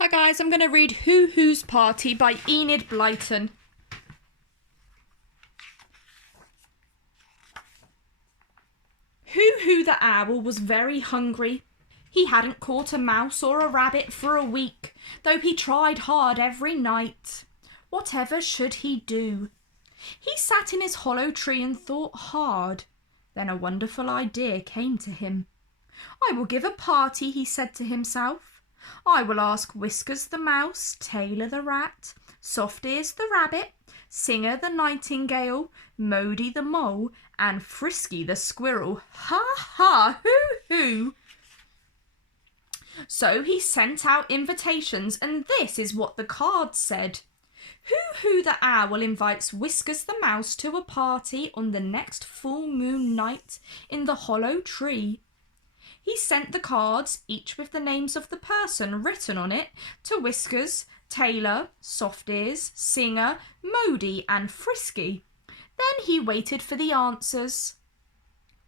Hi guys, I'm going to read Who's Party by Enid Blyton. Who the owl was very hungry. He hadn't caught a mouse or a rabbit for a week, though he tried hard every night. Whatever should he do? He sat in his hollow tree and thought hard. Then a wonderful idea came to him. I will give a party, he said to himself. I will ask Whiskers the mouse, Tailor the rat, Soft Ears the rabbit, Singer the nightingale, Mody the mole, and Frisky the squirrel. Ha ha, hoo. So he sent out invitations, and this is what the cards said. Who the owl invites Whiskers the mouse to a party on the next full moon night in the hollow tree. He sent the cards, each with the names of the person written on it, to Whiskers, Tailor, Soft Ears, Singer, Mody, and Frisky. Then he waited for the answers.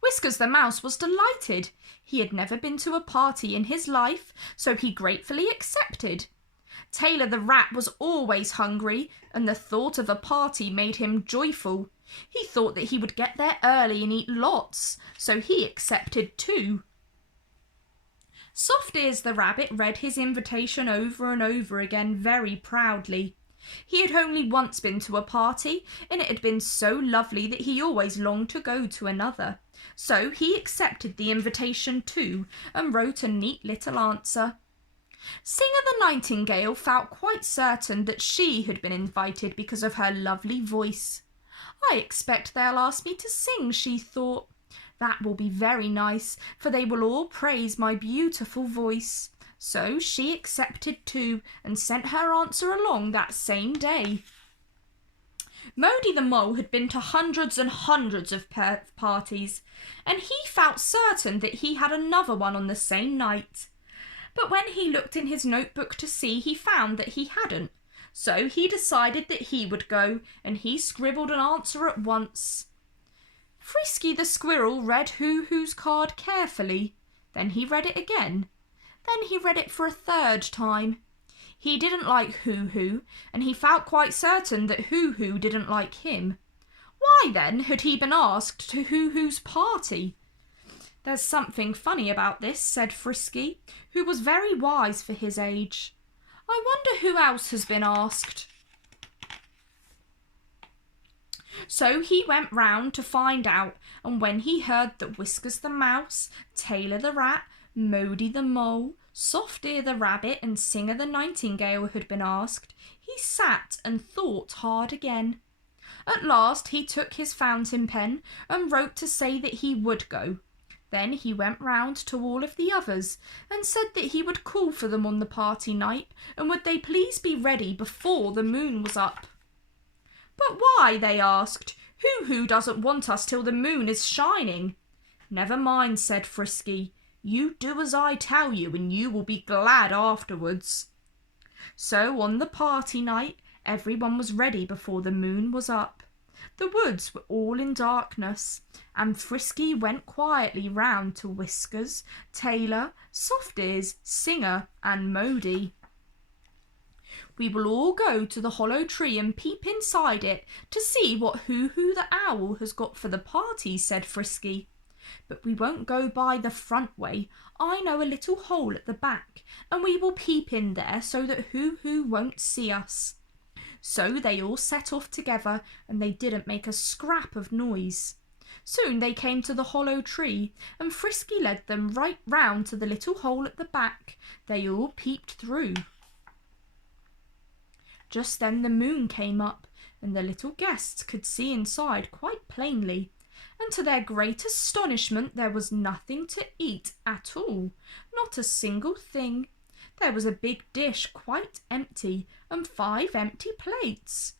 Whiskers the mouse was delighted. He had never been to a party in his life, so he gratefully accepted. Tailor the rat was always hungry, and the thought of a party made him joyful. He thought that he would get there early and eat lots, so he accepted too. Soft Ears the rabbit read his invitation over and over again very proudly. He had only once been to a party, and it had been so lovely that he always longed to go to another. So he accepted the invitation too, and wrote a neat little answer. Singer the nightingale felt quite certain that she had been invited because of her lovely voice. I expect they'll ask me to sing, she thought. That will be very nice, for they will all praise my beautiful voice. So she accepted too, and sent her answer along that same day. Mody the mole had been to hundreds and hundreds of parties, and he felt certain that he had another one on the same night. But when he looked in his notebook to see, he found that he hadn't. So he decided that he would go, and he scribbled an answer at once. Frisky the squirrel read Who's card carefully. Then he read it again. Then he read it for a third time. He didn't like Who, and he felt quite certain that Who didn't like him. Why then had he been asked to Who's party? There's something funny about this, said Frisky, who was very wise for his age. I wonder who else has been asked. So he went round to find out, and when he heard that Whiskers the mouse, Tailor the rat, Mody the mole, Soft Ear the rabbit, and Singer the nightingale had been asked, he sat and thought hard again. At last he took his fountain pen and wrote to say that he would go. Then he went round to all of the others and said that he would call for them on the party night, and would they please be ready before the moon was up. But why, they asked. Who doesn't want us till the moon is shining? Never mind, said Frisky. You do as I tell you, and you will be glad afterwards. So on the party night, everyone was ready before the moon was up. The woods were all in darkness, and Frisky went quietly round to Whiskers, Tailor, Soft Ears, Singer, and Mody. We will all go to the hollow tree and peep inside it to see what Who the owl has got for the party, said Frisky. But we won't go by the front way. I know a little hole at the back, and we will peep in there so that Who won't see us. So they all set off together, and they didn't make a scrap of noise. Soon they came to the hollow tree, and Frisky led them right round to the little hole at the back. They all peeped through. Just then the moon came up, and the little guests could see inside quite plainly, and to their great astonishment there was nothing to eat at all, not a single thing. There was a big dish quite empty, and 5 empty plates.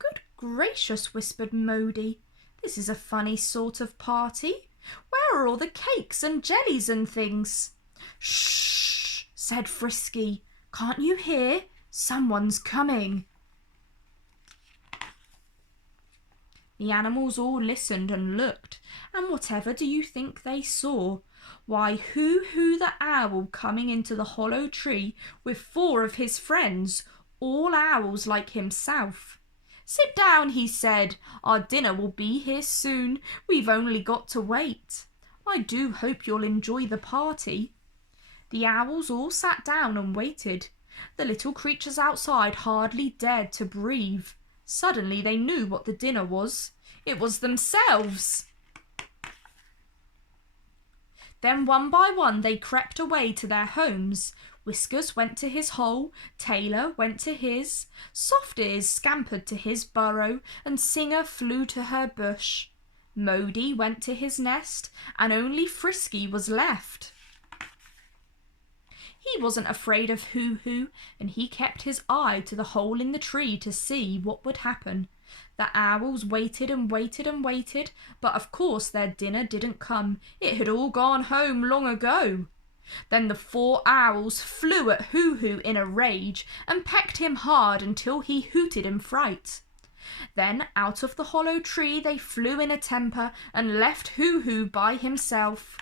Good gracious, whispered Mody, this is a funny sort of party. Where are all the cakes and jellies and things? Shh, said Frisky. Can't you hear? Someone's coming. The animals all listened and looked, and whatever do you think they saw? Why, Hoo-Hoo the owl coming into the hollow tree with 4 of his friends, all owls like himself. "Sit down," he said. "Our dinner will be here soon. We've only got to wait. I do hope you'll enjoy the party." The owls all sat down and waited. The little creatures outside hardly dared to breathe. Suddenly they knew what the dinner was. It was themselves. Then one by one they crept away to their homes. Whiskers went to his hole, Tailor went to his, Soft Ears scampered to his burrow, and Singer flew to her bush. Modi went to his nest, and only Frisky was left. He wasn't afraid of Hoo-Hoo, and he kept his eye to the hole in the tree to see what would happen. The owls waited and waited and waited, but of course their dinner didn't come. It had all gone home long ago. Then the 4 owls flew at Hoo-Hoo in a rage and pecked him hard until he hooted in fright. Then out of the hollow tree they flew in a temper and left Hoo-Hoo by himself.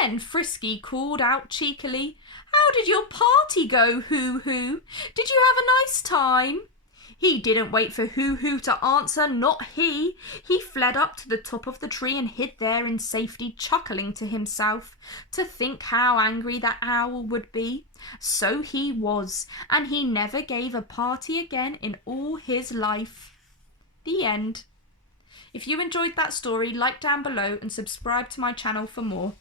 Then Frisky called out cheekily, "How did your party go, Hoo-Hoo? Did you have a nice time?" He didn't wait for Hoo-Hoo to answer, not he. He fled up to the top of the tree and hid there in safety, chuckling to himself. To think how angry that owl would be. So he was, and he never gave a party again in all his life. The end. If you enjoyed that story, like down below and subscribe to my channel for more.